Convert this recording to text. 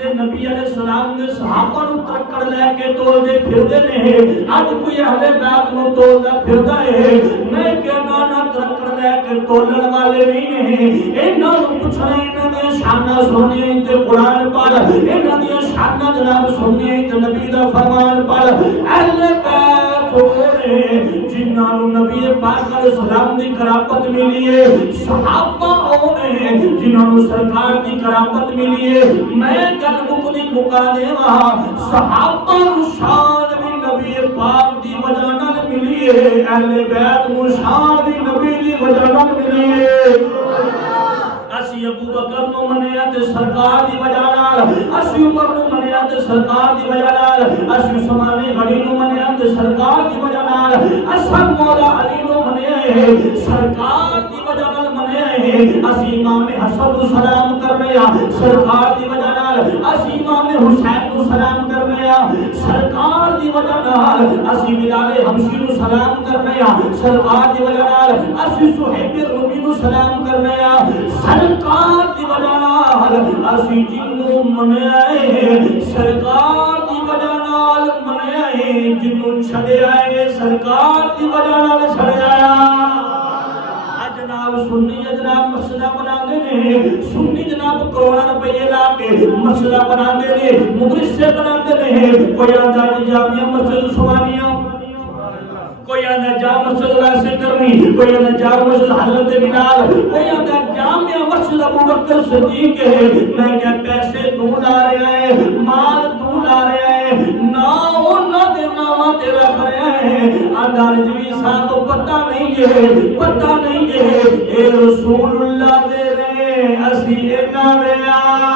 دے نبی علیہ السلام دے صحابہ نو ترکڑ لے کے تول دے پھر دے نے اج کوئی اہل بیت نو تول دا پھر دا ہے میں کہنا نہ ترکڑ لے کے تولن والے نہیں ہیں انہاں نو پوچھنا انہاں دی شاناں سننی تے قرآن پڑھ انہاں دی شاناں جناب سننی تے نبی دا فرمان پڑھ اہل بیت ہونے جنہاں نو نبی پاک علیہ السلام دی کرامت ملی ہے صحابہ ہونے جنہاں نو سرکار دی کرامت ملی ہے میں گل مکدی مکا دیواں صحابہ نو شان بھی نبی پاک دی وجہ نال ملی ہے اہل بیت نو شان بھی نبی دی وجہ نال ملی ہے اسی ابو بکر نو منیا تے سرکار دی وجہ نال اسی عمر نو منیا تے سرکار دی وجہ نال اسی عثمان غنی نو منیا تے سرکار دی وجہ نال اسی مولا علی نو منیا سرکار دی وجہ نال منیا اسی امام حسن نو سلام کرنے سرکار دی وجہ نال اسی امام حسین نو سلام کرنے سرکار دی وجہ نال اسی بلال حبشی نو سلام کرنے سرکار دی وجہ نال اسی صہیب رومی نو سلام کرنے سرکار دی وجہ نال اسی جنوں منیا سرکار دی وجہ نال منیا جنوں چھڈیا ہے سرکار دی وجہ نال چھڈیا جناب سنی جناب مسجدہ بنا دے سنی جناب کروڑا روپے لا کے مسجدہ بنا دے مدرسے بنا دے کوئی آدھا جامعہ مسجد سوانیاں کوئی آدھا جامع مسجد ویسے کرنی کوئی آدھا جامع مسجد حضرت بلال کوئی آدھا جامع مسجد ابو بکر صدیق ہے میں کیا پیسے تو لا رہا ہے مال تو لا رہا ہے نا نہ دے نامہ تیرا کریا ہے آدھا رجوی صاحب پتہ نہیں ہے اے رسول اللہ دے رہے اسی اینا رہا